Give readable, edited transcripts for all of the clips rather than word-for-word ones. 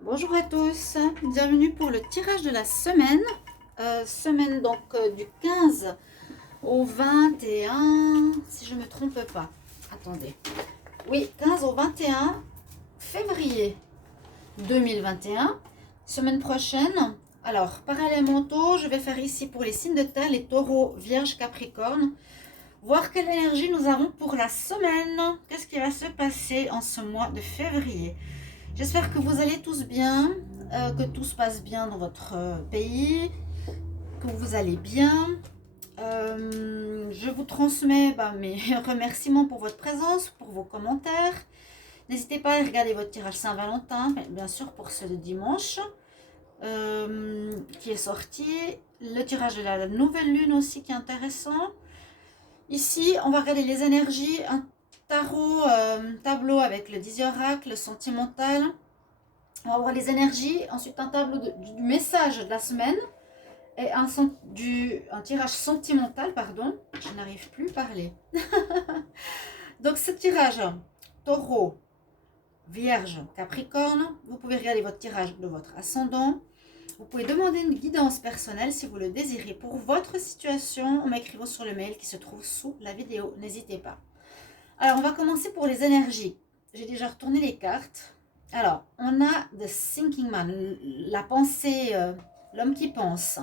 Bonjour à tous, bienvenue pour le tirage de la semaine. Semaine donc du 15 au 21, si je ne me trompe pas. Attendez. Oui, 15 au 21 février 2021. Semaine prochaine. Alors, par élémentaux, je vais faire ici pour les signes de terre, les taureaux, vierges, capricorne. Voir quelle énergie nous avons pour la semaine. Qu'est-ce qui va se passer en ce mois de février? J'espère que vous allez tous bien, que tout se passe bien dans votre pays, que vous allez bien. Je vous transmets mes remerciements pour votre présence, pour vos commentaires. N'hésitez pas à regarder votre tirage Saint-Valentin, bien sûr pour ce dimanche qui est sorti. Le tirage de la nouvelle lune aussi qui est intéressant. Ici, on va regarder les énergies, un tarot, tableau avec le 10 oracle, sentimental. On va voir les énergies, ensuite un tableau du message de la semaine et un tirage sentimental, pardon, je n'arrive plus à parler. Donc ce tirage, taureau, vierge, capricorne, vous pouvez regarder votre tirage de votre ascendant. Vous pouvez demander une guidance personnelle si vous le désirez pour votre situation en m'écrivant sur le mail qui se trouve sous la vidéo, n'hésitez pas. Alors on va commencer pour les énergies. J'ai déjà retourné les cartes. Alors, on a The Thinking Man, la pensée, l'homme qui pense.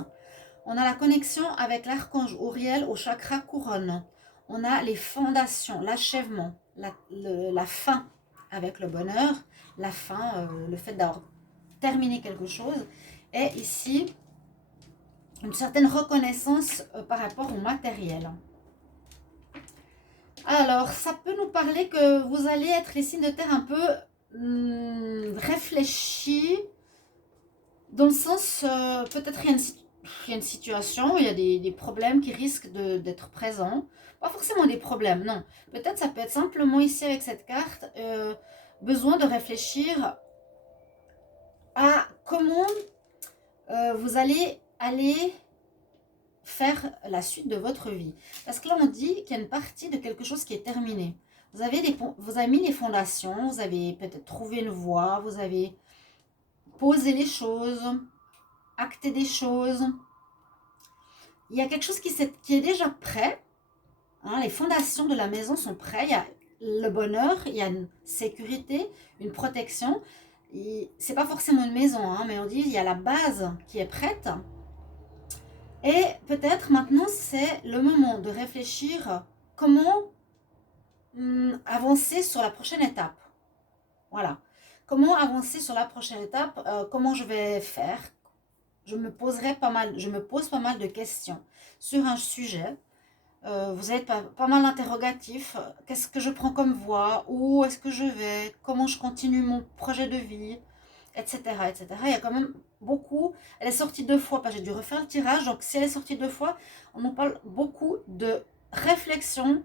On a la connexion avec l'archange Auriel au chakra couronne. On a les fondations, l'achèvement, la fin avec le bonheur, la fin, le fait d'avoir terminé quelque chose. Et ici, une certaine reconnaissance par rapport au matériel. Alors, ça peut nous parler que vous allez être les signes de terre un peu réfléchis, dans le sens, peut-être il y a une situation où il y a des problèmes qui risquent d'être présents. Pas forcément des problèmes, non. Peut-être ça peut être simplement ici avec cette carte, besoin de réfléchir à comment vous allez aller faire la suite de votre vie. Parce que là, on dit qu'il y a une partie de quelque chose qui est terminé. Vous avez mis les fondations, vous avez peut-être trouvé une voie, vous avez posé les choses, acté des choses. Il y a quelque chose qui est déjà prêt. Hein, les fondations de la maison sont prêtes. Il y a le bonheur, il y a une sécurité, une protection. C'est pas forcément une maison, hein, mais on dit il y a la base qui est prête. Et peut-être maintenant, c'est le moment de réfléchir comment avancer sur la prochaine étape. Voilà. Comment avancer sur la prochaine étape, comment je vais faire. Je me pose pas mal de questions sur un sujet. Vous avez pas mal d'interrogatifs. Qu'est-ce que je prends comme voie? Où est-ce que je vais? Comment je continue mon projet de vie? Etc. etc. Il y a quand même beaucoup. Elle est sortie 2 fois, parce que j'ai dû refaire le tirage. Donc si elle est sortie 2 fois, on nous parle beaucoup de réflexion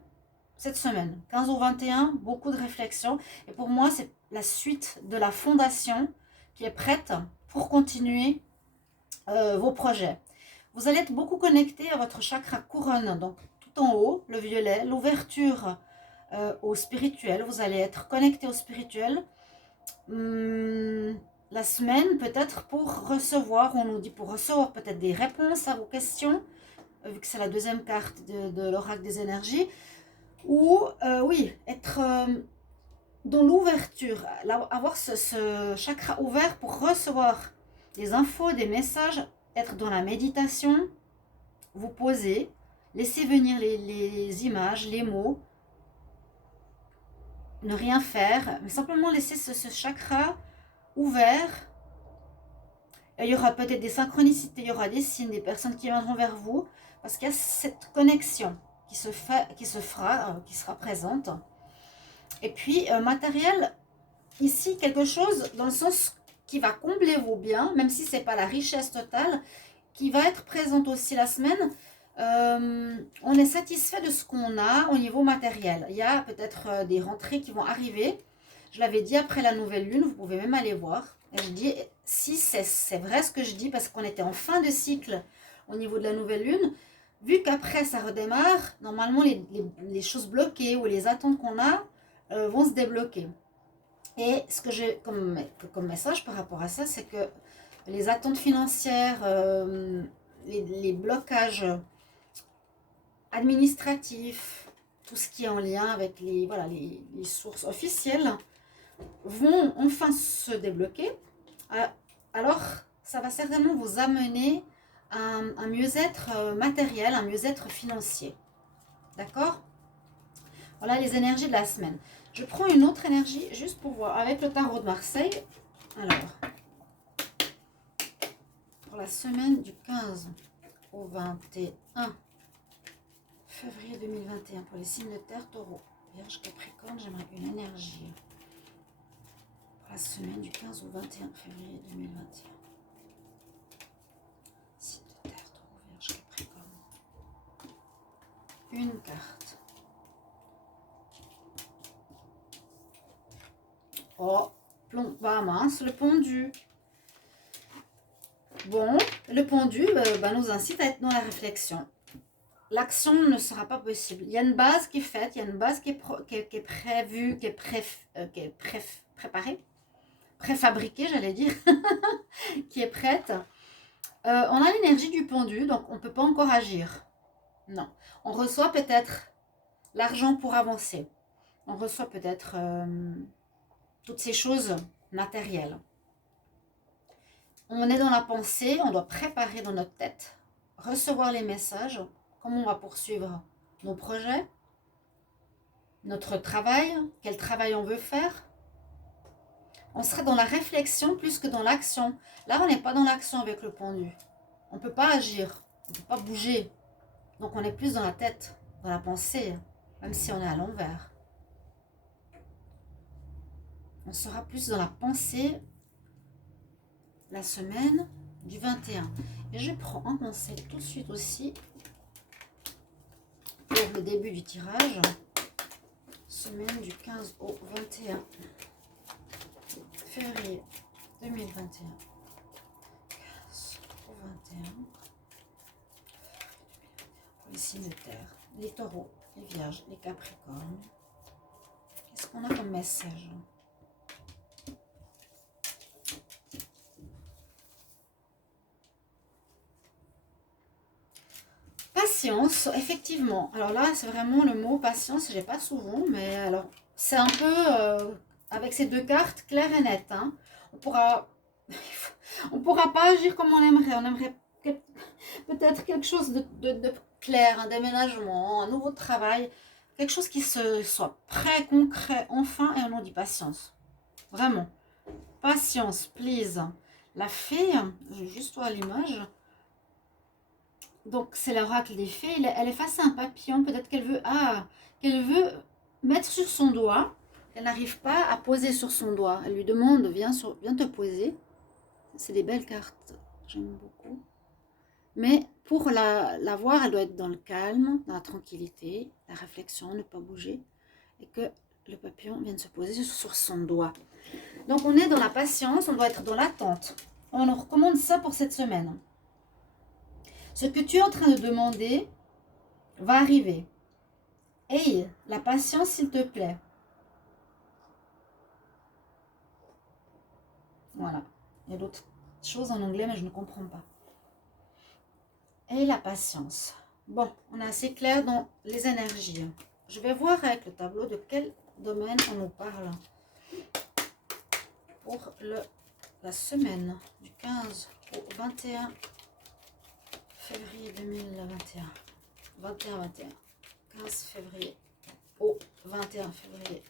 cette semaine. 15 au 21, beaucoup de réflexion. Et pour moi, c'est la suite de la fondation qui est prête pour continuer vos projets. Vous allez être beaucoup connecté à votre chakra couronne, donc tout en haut, le violet, l'ouverture au spirituel. Vous allez être connecté au spirituel. La semaine, peut-être pour recevoir, on nous dit pour recevoir peut-être des réponses à vos questions, vu que c'est la deuxième carte de l'oracle des énergies. Ou, oui, être dans l'ouverture, avoir ce chakra ouvert pour recevoir des infos, des messages, être dans la méditation, vous poser, laisser venir les images, les mots, ne rien faire, mais simplement laisser ce chakra ouvert. Il y aura peut-être des synchronicités, il y aura des signes, des personnes qui viendront vers vous, parce qu'il y a cette connexion qui sera présente. Et puis, matériel, ici, quelque chose dans le sens qui va combler vos biens, même si ce n'est pas la richesse totale, qui va être présente aussi la semaine. On est satisfait de ce qu'on a au niveau matériel. Il y a peut-être des rentrées qui vont arriver. Je l'avais dit après la nouvelle lune, vous pouvez même aller voir. Et je dis, si c'est vrai ce que je dis, parce qu'on était en fin de cycle au niveau de la nouvelle lune, vu qu'après ça redémarre, normalement les choses bloquées ou les attentes qu'on a vont se débloquer. Et ce que j'ai comme message par rapport à ça, c'est que les attentes financières, les blocages administratifs, tout ce qui est en lien avec voilà, les sources officielles, vont enfin se débloquer. Alors, ça va certainement vous amener à un mieux-être matériel, un mieux-être financier. D'accord? Voilà les énergies de la semaine. Je prends une autre énergie juste pour voir avec le tarot de Marseille. Alors, pour la semaine du 15 au 21 février 2021, pour les signes de terre, taureau, vierge, capricorne, j'aimerais une énergie. Pour la semaine du 15 au 21 février 2021. Signe de terre, taureau, vierge, capricorne. Une carte. Oh, bah mince, le pendu. Bon, le pendu nous incite à être dans la réflexion. L'action ne sera pas possible. Il y a une base qui est faite, il y a une base qui est prévue, qui est préparée, préfabriquée, j'allais dire, qui est prête. On a l'énergie du pendu, donc on ne peut pas encore agir. Non. On reçoit peut-être l'argent pour avancer. On reçoit peut-être toutes ces choses matérielles. On est dans la pensée, on doit préparer dans notre tête, recevoir les messages, comment on va poursuivre nos projets, notre travail, quel travail on veut faire. On sera dans la réflexion plus que dans l'action. Là, on n'est pas dans l'action avec le pendu. On ne peut pas agir, on ne peut pas bouger. Donc on est plus dans la tête, dans la pensée, même si on est à l'envers. On sera plus dans la pensée la semaine du 21. Et je prends un conseil tout de suite aussi pour le début du tirage. Semaine du 15 au 21 février 2021. 15 au 21. Pour les signes de terre, les taureaux, les vierges, les capricornes. Qu'est-ce qu'on a comme message ? Patience, effectivement. Alors là, c'est vraiment le mot patience, je n'ai pas souvent, mais alors, c'est un peu, avec ces deux cartes, clair et net. Hein. On pourra pas agir comme on aimerait. On aimerait peut-être quelque chose de clair, un déménagement, un nouveau travail, quelque chose qui soit très concret, enfin, et on dit patience. Vraiment. Patience, please. La fée, je vais juste voir l'image. Donc, c'est l'oracle des fées. Elle est face à un papillon. Peut-être qu'elle veut mettre sur son doigt. Elle n'arrive pas à poser sur son doigt. Elle lui demande, viens te poser. C'est des belles cartes. J'aime beaucoup. Mais pour la voir, elle doit être dans le calme, dans la tranquillité, la réflexion, ne pas bouger. Et que le papillon vienne se poser sur son doigt. Donc, on est dans la patience. On doit être dans l'attente. On nous recommande ça pour cette semaine. Ce que tu es en train de demander va arriver. Aie la patience, s'il te plaît. Voilà. Il y a d'autres choses en anglais, mais je ne comprends pas. Aie la patience. Bon, on est assez clair dans les énergies. Je vais voir avec le tableau de quel domaine on nous parle. Pour la semaine du 15 au 21 février 2021. 21-21. 15 février au 21 février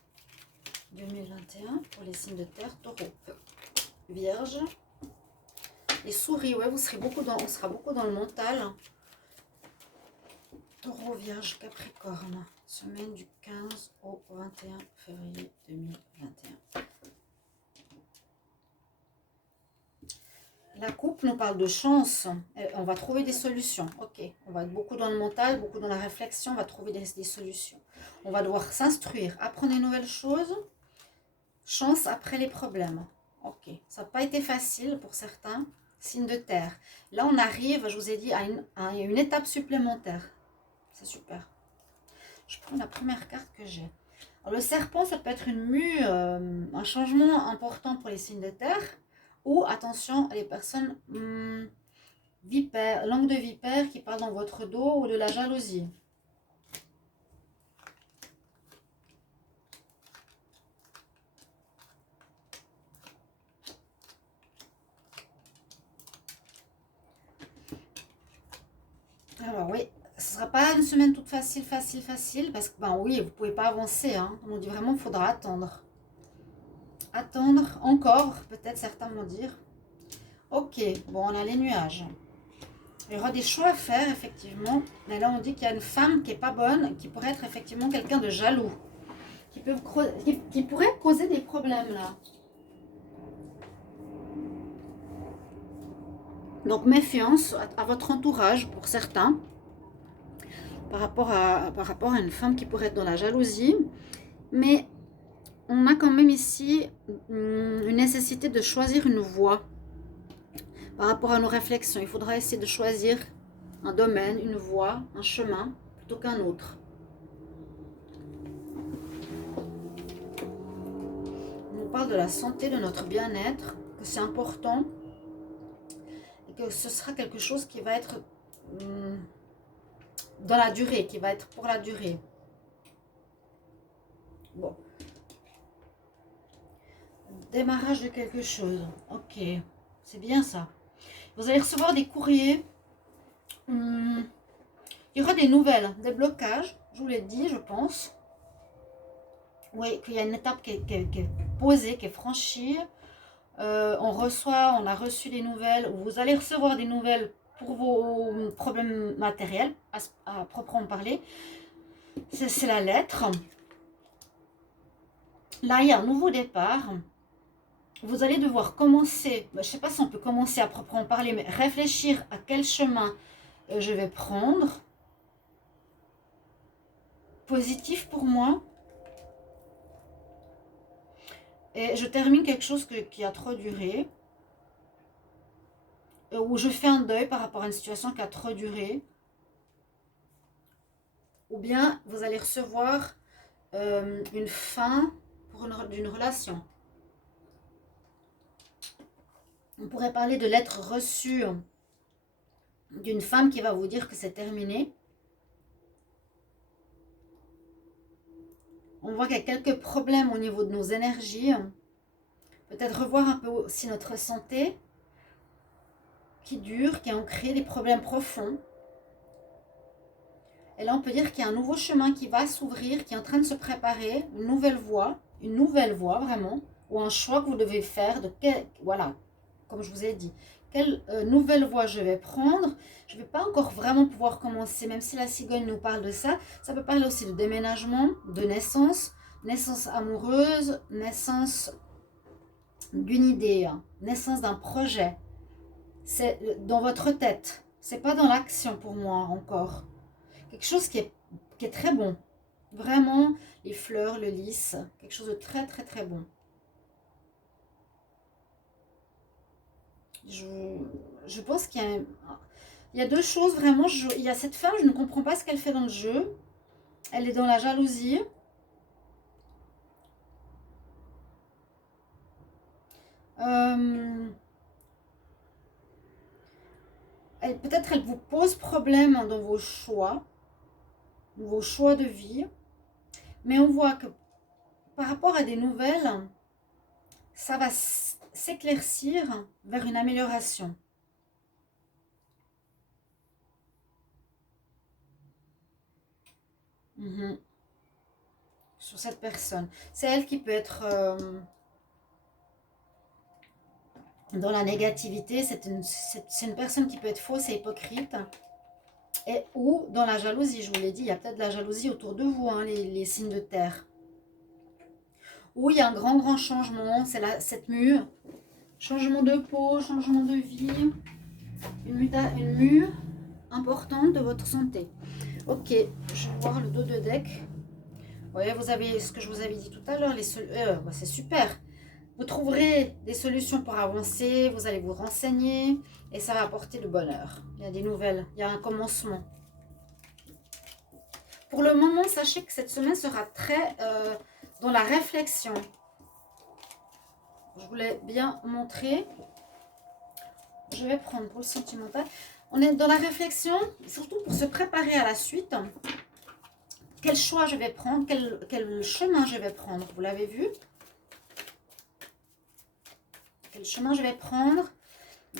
2021 pour les signes de terre, taureau, vierge. Les souris, ouais, on sera beaucoup dans le mental. Taureau, vierge, capricorne. Semaine du 15 au 21 février 2021. La coupe nous parle de chance. On va trouver des solutions. Ok, on va être beaucoup dans le mental, beaucoup dans la réflexion. On va trouver des solutions. On va devoir s'instruire, apprendre des nouvelles choses. Chance après les problèmes. Ok, ça n'a pas été facile pour certains. Signe de terre. Là, on arrive, je vous ai dit, à une étape supplémentaire. C'est super. Je prends la première carte que j'ai. Alors, le serpent, ça peut être une mue, un changement important pour les signes de terre. Ou attention, les personnes vipères, langue de vipère qui parlent dans votre dos ou de la jalousie. Alors oui, ce ne sera pas une semaine toute facile, parce que, ben oui, vous ne pouvez pas avancer, hein. On dit vraiment qu'il faudra attendre. Attendre encore, peut-être certains vont dire. Ok, bon, on a les nuages. Il y aura des choix à faire, effectivement. Mais là, on dit qu'il y a une femme qui n'est pas bonne, qui pourrait être effectivement quelqu'un de jaloux, qui pourrait causer des problèmes, là. Donc, méfiance à votre entourage, pour certains, par rapport à une femme qui pourrait être dans la jalousie. Mais on a quand même ici une nécessité de choisir une voie. Par rapport à nos réflexions, il faudra essayer de choisir un domaine, une voie, un chemin, plutôt qu'un autre. On nous parle de la santé, de notre bien-être, que c'est important et que ce sera quelque chose qui va être dans la durée, qui va être pour la durée. Bon. Démarrage de quelque chose. Ok, c'est bien ça. Vous allez recevoir des courriers. Il y aura des nouvelles, des blocages, je vous l'ai dit, je pense. Oui, qu'il y a une étape qui est posée, qui est franchie. On a reçu des nouvelles, ou vous allez recevoir des nouvelles pour vos problèmes matériels, à proprement parler. C'est la lettre. Là, il y a un nouveau départ. Vous allez devoir commencer, je ne sais pas si on peut commencer à proprement parler, mais réfléchir à quel chemin je vais prendre. Positif pour moi. Et je termine quelque chose qui a trop duré. Où je fais un deuil par rapport à une situation qui a trop duré. Ou bien vous allez recevoir une fin d'une relation. On pourrait parler de lettre reçue d'une femme qui va vous dire que c'est terminé. On voit qu'il y a quelques problèmes au niveau de nos énergies. Peut-être revoir un peu aussi notre santé qui dure, qui est ancrée, des problèmes profonds. Et là, on peut dire qu'il y a un nouveau chemin qui va s'ouvrir, qui est en train de se préparer, une nouvelle voie vraiment, ou un choix que vous devez faire voilà, comme je vous ai dit. Quelle nouvelle voie je vais prendre? Je ne vais pas encore vraiment pouvoir commencer, même si la cigogne nous parle de ça. Ça peut parler aussi de déménagement, de naissance, naissance amoureuse, naissance d'une idée, naissance d'un projet. C'est dans votre tête. C'est pas dans l'action pour moi encore. Quelque chose qui est très bon. Vraiment, les fleurs, le lys, quelque chose de très très très bon. Je pense qu'il y a deux choses vraiment. Il y a cette femme, je ne comprends pas ce qu'elle fait dans le jeu. Elle est dans la jalousie. Peut-être elle vous pose problème dans vos choix de vie. Mais on voit que par rapport à des nouvelles, ça va s'éclaircir vers une amélioration. Sur cette personne. C'est elle qui peut être dans la négativité. C'est une personne qui peut être fausse et hypocrite. Ou dans la jalousie, je vous l'ai dit, il y a peut-être de la jalousie autour de vous, hein, les signes de terre. Ou il y a un grand changement, c'est cette mue. Changement de peau, changement de vie. Une mue importante de votre santé. Ok, je vais voir le dos de deck. Vous voyez, vous avez ce que je vous avais dit tout à l'heure, c'est super. Vous trouverez des solutions pour avancer, vous allez vous renseigner et ça va apporter le bonheur. Il y a des nouvelles, il y a un commencement. Pour le moment, sachez que cette semaine sera très dans la réflexion. Je voulais bien montrer. Je vais prendre pour le sentimental. On est dans la réflexion, surtout pour se préparer à la suite. Quel choix je vais prendre, quel chemin je vais prendre. Vous l'avez vu? Quel chemin je vais prendre.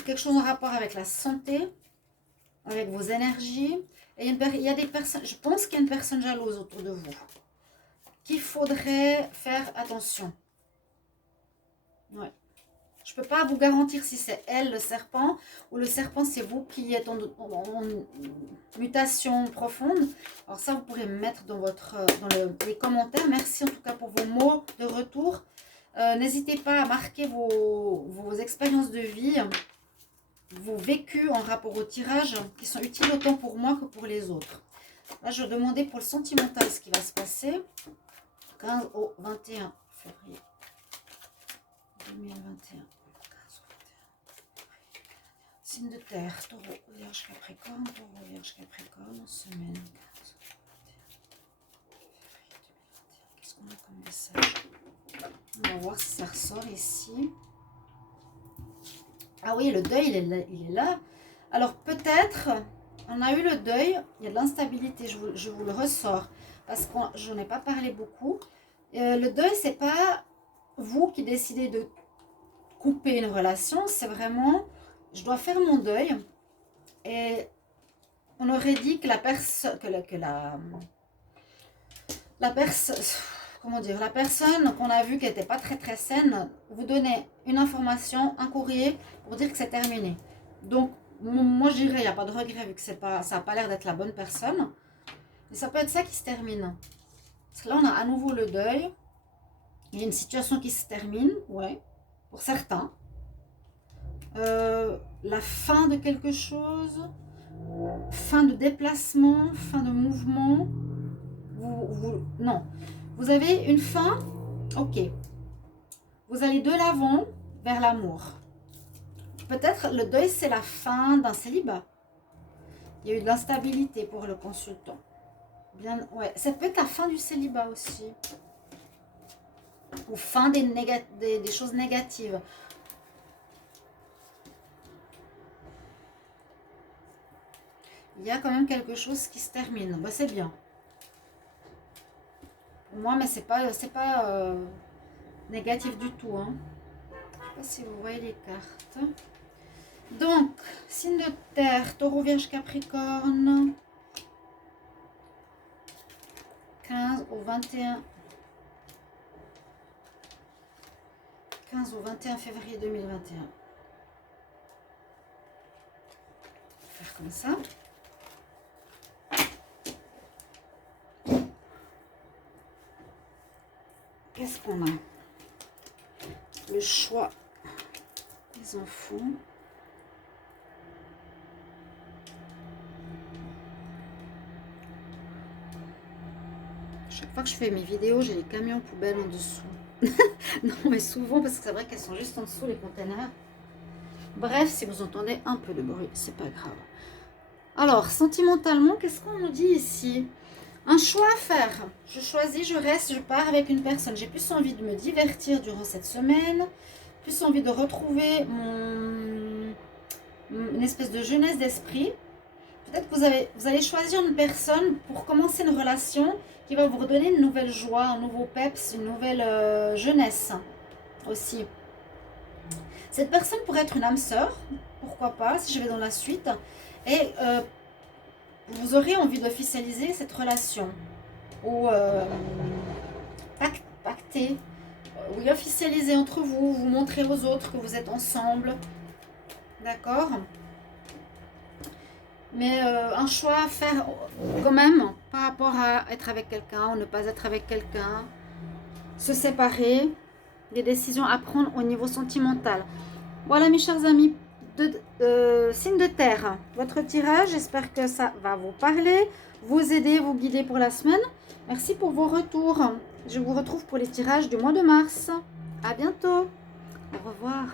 Quelque chose en rapport avec la santé, avec vos énergies. Et il y a des personnes, je pense qu'il y a une personne jalouse autour de vous. Qu'il faudrait faire attention. Ouais. Je ne peux pas vous garantir si c'est elle, le serpent, ou le serpent, c'est vous qui êtes en mutation profonde. Alors ça, vous pourrez me mettre dans, les commentaires. Merci en tout cas pour vos mots de retour. N'hésitez pas à marquer vos expériences de vie, vos vécus en rapport au tirage, qui sont utiles autant pour moi que pour les autres. Là, je vais demander pour le sentimental ce qui va se passer. 15 au 21 février 2021. Signe de terre, taureau, vierge, capricorne, taureau, vierge, capricorne, semaine 15 février 2021. Qu'est-ce qu'on a comme message? On va voir si ça ressort ici. Ah oui, le deuil, il est là. Alors peut-être, on a eu le deuil, il y a de l'instabilité, je vous le ressors, parce que je n'en ai pas parlé beaucoup. Le deuil, c'est pas vous qui décidez de couper une relation, c'est vraiment... Je dois faire mon deuil. Et on aurait dit que la personne, la personne qu'on a vue qui n'était pas très saine, vous donnait une information, un courrier pour dire que c'est terminé. Donc moi je dirais il n'y a pas de regret vu que ça n'a pas l'air d'être la bonne personne. Mais ça peut être ça qui se termine. Parce que là on a à nouveau le deuil. Il y a une situation qui se termine, ouais, pour certains. La fin de quelque chose, fin de déplacement, fin de mouvement. Non, vous avez une fin, ok. Vous allez de l'avant vers l'amour. Peut-être le deuil, c'est la fin d'un célibat. Il y a eu de l'instabilité pour le consultant. Bien, ouais, ça peut être la fin du célibat aussi. Ou fin des choses négatives. Il y a quand même quelque chose qui se termine. Bah, c'est bien. Pour moi, mais c'est pas négatif du tout. Hein. Je ne sais pas si vous voyez les cartes. Donc, signe de terre, taureau, vierge, capricorne. 15 au 21. 15 au 21 février 2021. Faire comme ça. Qu'est-ce qu'on a? Le choix des enfants. Chaque fois que je fais mes vidéos, j'ai les camions poubelles en dessous. Non, mais souvent, parce que c'est vrai qu'elles sont juste en dessous, les containers. Bref, si vous entendez un peu de bruit, c'est pas grave. Alors, sentimentalement, qu'est-ce qu'on nous dit ici? Un choix à faire. Je choisis, je reste, je pars avec une personne. J'ai plus envie de me divertir durant cette semaine. Plus envie de retrouver une espèce de jeunesse d'esprit. Peut-être que vous allez choisir une personne pour commencer une relation qui va vous redonner une nouvelle joie, un nouveau peps, une nouvelle jeunesse aussi. Cette personne pourrait être une âme sœur, pourquoi pas, si je vais dans la suite. Et vous aurez envie d'officialiser cette relation. Ou pacter. Oui, officialiser entre vous, vous montrer aux autres que vous êtes ensemble. D'accord ? Mais un choix à faire quand même par rapport à être avec quelqu'un ou ne pas être avec quelqu'un. Se séparer. Des décisions à prendre au niveau sentimental. Voilà mes chers amis, signe de terre. Votre tirage, j'espère que ça va vous parler, vous aider, vous guider pour la semaine. Merci pour vos retours. Je vous retrouve pour les tirages du mois de mars. À bientôt. Au revoir.